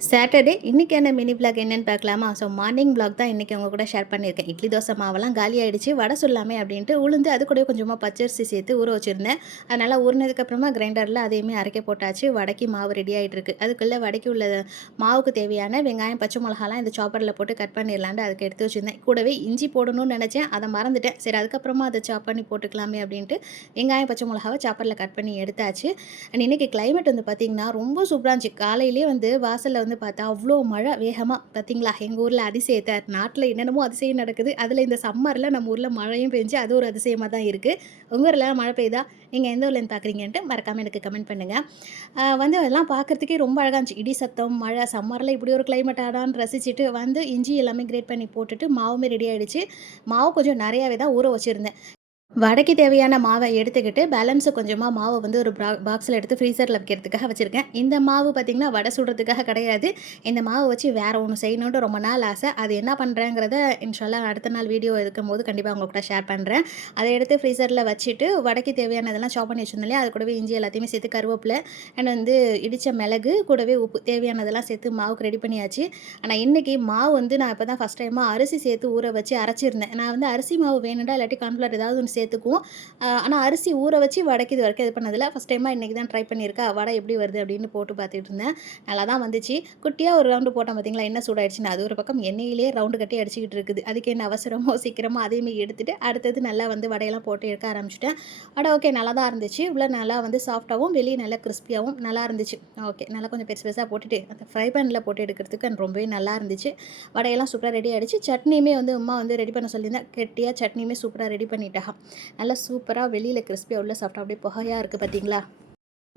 Saturday இன்றைக்கான mini vlog என்னென்னு பார்க்கலாமா? ஸோ மார்னிங் விளாக் தான் இன்றைக்கி உங்க கூட ஷேர் பண்ணியிருக்கேன். இட்லி தோசை மாவெல்லாம் காலி ஆகிடுச்சு, வடை சொல்லாமே அப்படின்ட்டு உளுந்து அது கூட கொஞ்சமாக பச்சரிசி சேர்த்து ஊற வச்சுருந்தேன். அதனால் ஊறினதுக்கப்புறமா கிரைண்டரில் அதையுமே அரைக்க போட்டாச்சு. வடைக்கு மாவு ரெடி ஆகிட்டு இருக்கு. அதுக்குள்ளே வடைக்கு உள்ள மாவுக்கு தேவையான வெங்காயம் பச்சை மிளகாலாம் இந்த சாப்பரில் போட்டு கட் பண்ணிடலான்ட்டு அதுக்கு எடுத்து வச்சுருந்தேன். கூடவே இஞ்சி போடணும்னு நினச்சேன், அதை மறந்துட்டேன். சரி அதுக்கப்புறமா அதை சாப் பண்ணி போட்டுக்கலாமே அப்படின்ட்டு வெங்காயம் பச்சை மிளகாவை சாப்பரில் கட் பண்ணி எடுத்தாச்சு. அண்ட் இன்றைக்கி கிளைமேட் வந்து பார்த்திங்கன்னா ரொம்ப சூப்பராக இருந்துச்சு. காலையிலேயே வந்து வாசலில் வந்து பார்த்தா அவ்வளோ மழை வேகமாக பார்த்தீங்களா? எங்கள் ஊரில் அதிசயத்தை நாட்டில் என்னென்னமோ அதிசயம் நடக்குது. அதில் இந்த சம்மரில் நம்ம ஊரில் மழையும் பெஞ்சு அது ஒரு அதிசயமாக தான் இருக்குது. உங்கள் ஊரில் மழை பெய்யுதா? நீங்கள் எந்த ஊர்லேருந்து பார்க்குறீங்கன்ட்டு மறக்காமல் எனக்கு கமெண்ட் பண்ணுங்கள். வந்து அதெல்லாம் பார்க்குறதுக்கே ரொம்ப அழகாக இருந்துச்சு. இடி சத்தம், மழை, சம்மரில் இப்படி ஒரு கிளைமேட் ஆடான்னு ரசிச்சுட்டு வந்து இஞ்சி எல்லாமே கிரேட் பண்ணி போட்டுட்டு மாவுமே ரெடி ஆகிடுச்சு. மாவு கொஞ்சம் நிறையாவே தான் ஊற வச்சுருந்தேன். வடைக்கு தேவையான மாவை எடுத்துக்கிட்டு பேலன்ஸு கொஞ்சமாக மாவை வந்து ஒரு பாக்ஸில் எடுத்து ஃப்ரீசரில் வைக்கிறதுக்காக வச்சுருக்கேன். இந்த மாவு பார்த்திங்கன்னா வடை சுடுறதுக்காக கிடையாது. இந்த மாவை வச்சு வேறு ஒன்று செய்யணுன்ட்டு ரொம்ப நாள் ஆசை. அது என்ன பண்ணுறேங்கிறத இன்ஷால்லா அடுத்த நாள் வீடியோ இருக்கும்போது கண்டிப்பாக உங்கள் கூட ஷேர் பண்ணுறேன். அதை எடுத்து ஃப்ரீசரில் வச்சுட்டு வடைக்கு தேவையானதெல்லாம் சாப் பண்ணி வச்சுருந்தேன் இல்லையா? அது கூடவே இஞ்சி எல்லாத்தையுமே சேர்த்து கருவேப்பிலை அண்ட் வந்து இடித்த மிளகு கூடவே உப்பு தேவையானதெல்லாம் சேர்த்து மாவுக்கு ரெடி பண்ணியாச்சு. ஆனால் இன்றைக்கி மாவு வந்து நான் இப்போ தான் ஃபஸ்ட் டைமாக அரிசி சேர்த்து ஊற வச்சு அரைச்சிருந்தேன். நான் வந்து அரிசி மாவு வேணுண்டா இல்லாட்டி கார்ன்ஃப்ளவர் ஏதாவது ஒன்று சேர்த்துக்குவோம். ஆனால் அரிசி ஊற வச்சு வடைக்கு இது வரைக்கும் இது பண்ணதில்ல. ஃபஸ்ட் டைமாக இன்றைக்கி தான் ட்ரை பண்ணியிருக்கா. வடை எப்படி வருது அப்படின்னு போட்டு பார்த்துட்டு இருந்தேன். நல்லா தான் வந்துச்சு. குட்டியாக ஒரு ரவுண்டு போட்டோம் பார்த்தீங்களா? என்ன சூடாயிடுச்சுன்னு அது ஒரு பக்கம் எண்ணெயிலேயே ரவுண்டு கட்டி அடிச்சுக்கிட்டு இருக்குது. அதுக்கு என்ன அவசரமோ சீக்கிரமாக அதையுமே எடுத்துட்டு அடுத்தது நல்லா வந்து வடையெல்லாம் போட்டு எடுக்க ஆரம்பிச்சிட்டேன். வடை ஓகே நல்லா தான் இருந்துச்சு. உள்ள நல்லா வந்து சாஃப்ட்டாகவும் வெளியே நல்லா கிறிஸ்பியாகவும் நல்லா இருந்துச்சு. ஓகே நல்லா கொஞ்சம் பெருசு பெருசாக போட்டுட்டு அந்த ஃப்ரை பேனில் போட்டு எடுக்கிறதுக்கு ரொம்பவே நல்லா இருந்துச்சு. வடையெல்லாம் சூப்பராக ரெடி ஆகிடுச்சு. சட்னியுமே வந்து அம்மா வந்து ரெடி பண்ண சொல்லியிருந்தேன். கெட்டியாக சட்னியுமே சூப்பராக ரெடி பண்ணிட்டா. நல்லா சூப்பராக வெளியில் கிறிஸ்பியாக உள்ள சாஃப்ட்டாக அப்படியே புகையாக இருக்குது பார்த்தீங்களா?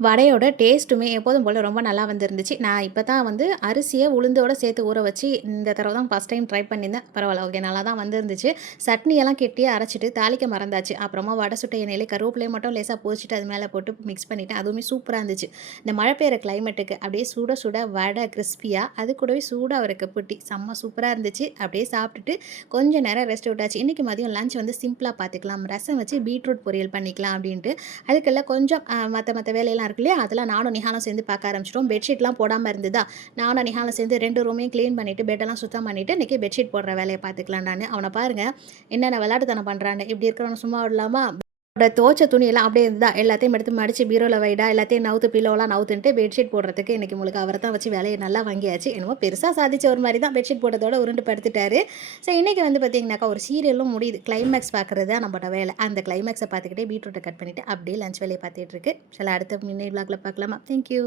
வடையோட டேஸ்ட்டுமே எப்போதும் போல் ரொம்ப நல்லா வந்துருந்துச்சு. நான் இப்போ தான் வந்து அரிசியை உளுந்தோடு சேர்த்து ஊற வச்சு இந்த தடவை தான் ஃபஸ்ட் டைம் ட்ரை பண்ணியிருந்தேன். பரவாயில்ல ஓகே நல்லா தான் வந்துருந்துச்சு. சட்னியெல்லாம் கெட்டியாக அரைச்சிட்டு தாளிக்க மறந்தாச்சு. அப்புறமா வடை சுட்ட எண்ணெயிலே கருவேப்பிலையை மட்டும் லேசாக பொரிச்சிட்டு அது மேலே போட்டு மிக்ஸ் பண்ணிவிட்டேன். அதுவுமே சூப்பராக இருந்துச்சு. இந்த மழை பெய்கிற கிளைமேட்டுக்கு அப்படியே சுட சுட வடை கிறிஸ்பியாக அது கூடவே சூடாக ஒரு கப்புட்டி செம்ம சூப்பராக இருந்துச்சு. அப்படியே சாப்பிட்டுட்டு கொஞ்சம் நேரம் ரெஸ்ட் விட்டாச்சு. இன்றைக்கி மதியம் லஞ்ச் வந்து சிம்பிளாக பார்த்துக்கலாம். ரசம் வச்சு பீட்ரூட் பொரியல் பண்ணிக்கலாம் அப்படின்ட்டு அதுக்கெல்லாம் கொஞ்சம் மற்ற வேலையெல்லாம் இருக்கு இல்லையா? அதெல்லாம் நானும் நிஹாலும் சேர்ந்து பார்க்க ஆரம்பிச்சிட்டோம். பெட்ஷீட்லாம் போடாமல் இருந்ததா, நானும் நிஹாலும் சேர்ந்து 2 ரூமையும் க்ளீன் பண்ணிவிட்டு பெட்டெல்லாம் சுத்தம் பண்ணிவிட்டு இன்றைக்கி பெட்ஷீட் போடுற வேலையை பார்த்துக்கலான்டான்னு. அவனை பாருங்கள் என்னென்ன விளையாட்டுத்தனம் பண்ணுறான்னு. இப்படி இருக்கிறவனை சும்மா விடலாமா? துவச்ச துணியெல்லாம் அப்படியே இருந்தால் எல்லாத்தையும் எடுத்து மடித்து பீரோவில் வைடா எல்லாத்தையும் நவுத்து பில்லோலாம் நவுத்துன்ட்டு பெட்ஷீட் போடுறதுக்கு இன்றைக்கி உங்களுக்கு அவரை தான் வச்சு வேலையை நல்லா வாங்கியாச்சு. என்னமோ பெருசாக சாதிச்ச ஒரு மாதிரி தான் பெட்ஷீட் போட்டதோட உருண்டு படுத்துட்டாரு. ஸோ இன்றைக்கி வந்து பார்த்திங்கனாக்கா ஒரு சீரியலும் முடியுது. கிளைமேக்ஸ் பார்க்குறது தான் நம்மளோட வேலை. அந்த கிளைமேக்ஸை பார்த்துக்கிட்டே பீட்ரூட்டை கட் பண்ணிவிட்டு அப்படியே லஞ்ச் வேலையை பார்த்துட்டு இருக்கு. சில அடுத்த மினி விளாக்ல பார்க்கலாமா? தேங்க்யூ.